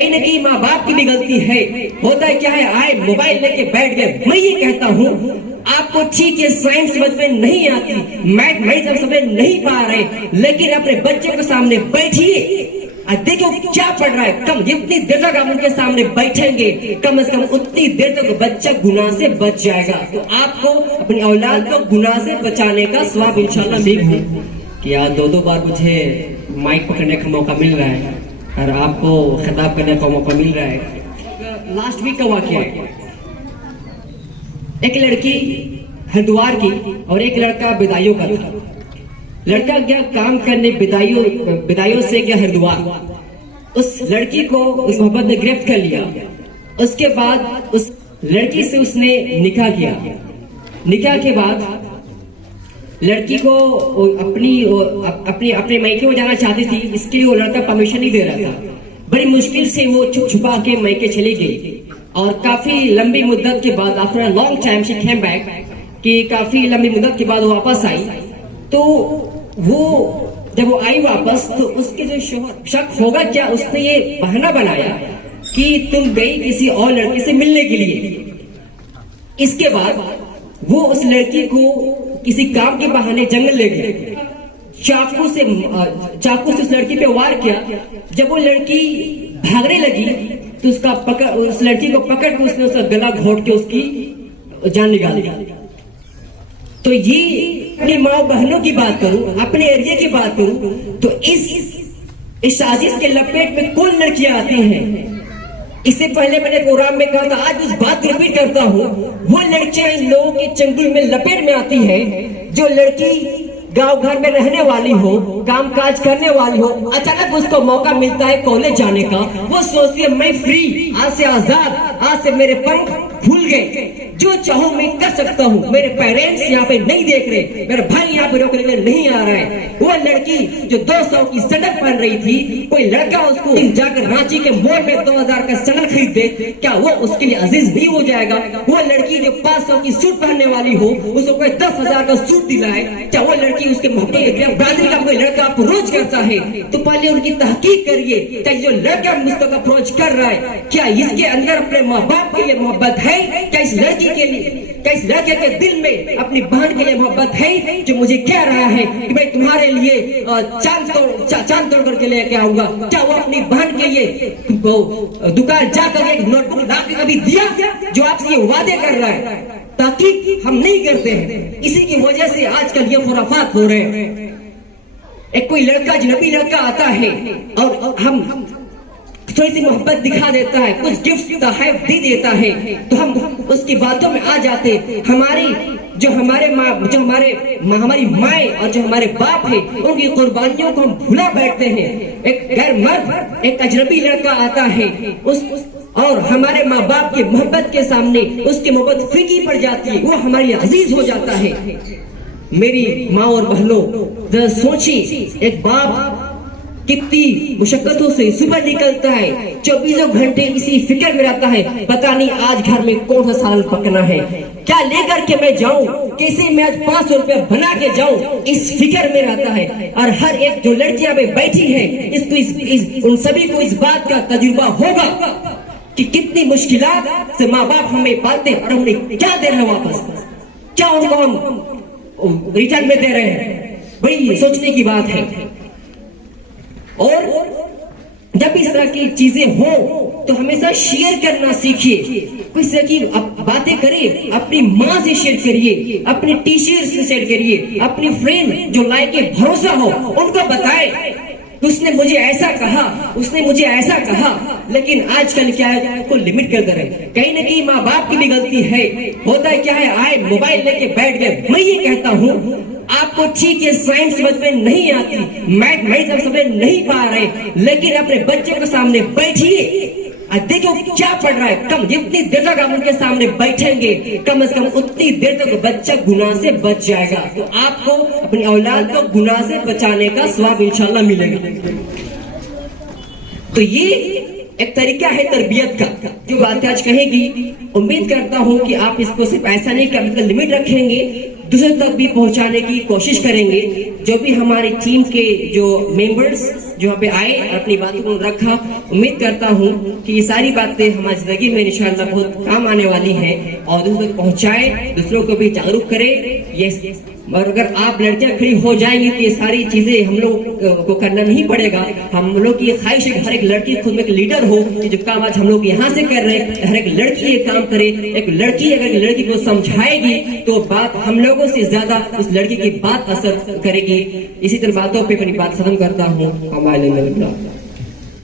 कहीं न कहीं माँ बाप की भी गलती है। होता है क्या है, आए मोबाइल लेके बैठ गए। मैं ये कहता हूँ आपको ठीक है साइंस समझ में नहीं आती, मैथ समझ नहीं पा रहे, लेकिन अपने बच्चे के सामने बैठिए और देखो क्या पढ़ रहा है। कम जितनी देर तक आप उनके सामने बैठेंगे कम से कम उतनी देर तक बच्चा गुनाह से बच जाएगा। तो आपको अपनी औलाद को गुनाह से बचाने का स्वाब इंशाल्लाह मिलेगा। कि आज दो बार मुझे माइक पकड़ने का मौका मिल रहा है और आपको खिताब करने का मौका मिल रहा है। लास्ट वीक का वाकया है, एक लड़की हरिद्वार की और एक लड़का बिदाइयों का था। लड़का गया काम करने बिदाइयों से गया हरिद्वार। उस लड़की को उस मोहब्बत ने गिरफ्त कर लिया। उसके बाद उस लड़की से उसने निकाह किया। निकाह के बाद लड़की को अपने मैके में जाना चाहती थी, इसके लिए वो लड़का परमिशन नहीं दे रहा था। बड़ी मुश्किल से वो छुपा के मैके चली गई और काफी लंबी मुद्दत के बाद after a long time she came back, कि काफी लंबी मुद्दत के बाद वो वापस आई। तो वो जब वो आई वापस तो उसके जो शौहर शक होगा क्या, उसने ये बहाना बनाया कि तुम गई किसी और लड़के से मिलने के लिए। इसके बाद वो उस लड़की को किसी काम के बहाने जंगल ले गए, चाकू से उस लड़की पे वार किया। जब वो लड़की भागने लगी तो उस लड़की को पकड़ के उसने उसका गला घोट के उसकी जान निकाली। तो ये अपनी माँ बहनों की बात करूं, अपने एरिया की बात करूं, तो इस साजिश के लपेट में कौन लड़कियां आती हैं। इससे पहले मैंने प्रोग्राम में कहा था, आज उस बात को रिपीट करता हूं, वो लड़कियां इन लोगों के चंगुल में लपेट में आती है। जो लड़की गांव घर में रहने वाली हो, काम काज करने वाली हो, अचानक उसको मौका मिलता है कॉलेज जाने का, वो सोचती है मैं फ्री, आज से आजाद, आज से मेरे पंख खुल गए, जो चाहूं मैं कर सकता हूं। मेरे पेरेंट्स यहाँ पे नहीं देख रहे, मेरे भाई यहाँ पे रोकने के लिए नहीं आ रहा है। वो लड़की जो 200 की सैंडल पहन रही थी, कोई लड़का उसको जाकर रांची के मोड़ में 2000 का सैंडल खरीद दे, क्या वो उसके लिए अजीज नहीं हो जाएगा। वो लड़की जो 500 की सूट पहनने वाली हो, उसको कोई 10,000 का सूट दिलाए, क्या वो लड़की उसके मोहब्बत ब्रादरी का कोई लड़का अप्रोच करता है तो पहले उनकी तहकीक करिए, क्या जो लड़का मुझको अप्रोच कर रहा है क्या इसके अंदर अपने माँ बाप के लिए मोहब्बत है, क्या इस लड़की के लिए, क्या इस लड़के के दिल में अपनी बहन के लिए मोहब्बत है, जो मुझे कह रहा है कि मैं तुम्हारे लिए चांद तोड़ करके लेके आऊंगा। क्या वो अपनी बहन के लिए दुकान जाकर एक नोटबुक ला के कभी दिया, जो आपसे ये वादे कर रहा है। ताकि हम नहीं करते हैं, इसी की वजह से आजकल ये खुराफात हो रहे हैं। एक कोई लड़का अजनबी लड़का आता है और हम थोड़ी सी मोहब्बत दिखा देता है, कुछ गिफ्ट तोहफे दे देता है, तो हम उसकी बातों में आ जाते। हमारी हमारी माए और जो हमारे बाप है, उनकी कुर्बानियों को हम भुला बैठते हैं। एक गैर मर्द, एक अजनबी लड़का आता है और हमारे माँ बाप की मोहब्बत के सामने उसकी मोहब्बत फीकी पड़ जाती है, वो हमारी अजीज हो जाता है। मेरी माँ और बहनों, जरा सोचिए, एक बाप कितनी मुशक्कतों से सुबह निकलता है, 24 घंटे इसी फिक्र में रहता है, पता नहीं आज घर में कौन सा सालन पकना है, क्या लेकर के मैं जाऊं, कैसे मैं आज 500 रुपया बना के जाऊं, इस फिक्र में रहता है। और हर एक जो लड़कियां में बैठी है, इसको उन सभी को इस बात का तजुर्बा होगा कि कितनी मुश्किलात से माँ बाप हमें पालते और हमें क्या दे रहे हैं वापस, क्या उनको हम रिटर्न में दे रहे हैं। बड़ी सोचने की बात है। और जब इस तरह की चीजें हो तो हमेशा शेयर करना सीखिए। कोई तरह की बातें करिए, अपनी माँ से शेयर करिए, अपने टीचर से शेयर करिए, अपनी फ्रेंड जो लायक भरोसा हो उनको बताएं, उसने मुझे ऐसा कहा, उसने मुझे ऐसा कहा। लेकिन आजकल क्या है, को लिमिट कर दे रहे। कहीं ना कहीं माँ बाप की भी गलती है। होता है क्या है, आए मोबाइल लेके बैठ गए। मैं ये कहता हूँ आपको ठीक है साइंस समझ में नहीं आती, मैथ समझ नहीं पा रहे, लेकिन अपने बच्चे के सामने बैठिए और देखो क्या पढ़ रहा है। कम जितनी देर तक आप उनके सामने बैठेंगे कम से कम उतनी देर तक बच्चा गुनाह से बच जाएगा। तो आपको अपनी औलाद को गुनाह से बचाने का स्वाब इंशाल्लाह मिलेगा। तो ये एक तरीका है तरबियत का, जो बातें आज कहेगी। उम्मीद करता हूँ कि आप इसको सिर्फ ऐसा नहीं कि मतलब लिमिट रखेंगे, दूसरे तक भी पहुंचाने की कोशिश करेंगे। जो भी हमारी टीम के जो मेंबर्स जो यहाँ पे आए और अपनी बातों को रखा। उम्मीद करता हूँ कि ये सारी बातें हमारी जिंदगी में इंशाअल्लाह बहुत काम आने वाली हैं और दूसरों तक पहुँचाए, दूसरों को भी जागरूक करे। ये और अगर आप लड़कियां खड़ी हो जाएंगी तो ये सारी चीजें हम लोग को करना नहीं पड़ेगा। हम लोग की ख्वाहिश है कि हर एक लड़की खुद में एक लीडर हो, जो काम आज हम लोग यहाँ से कर रहे हैं हर एक लड़की ये काम करे। एक लड़की अगर लड़की को समझाएगी तो बात हम लोगों से ज्यादा उस लड़की की बात असर करेगी। इसी तरह बातों पे अपनी बात खत्म करता हूँ।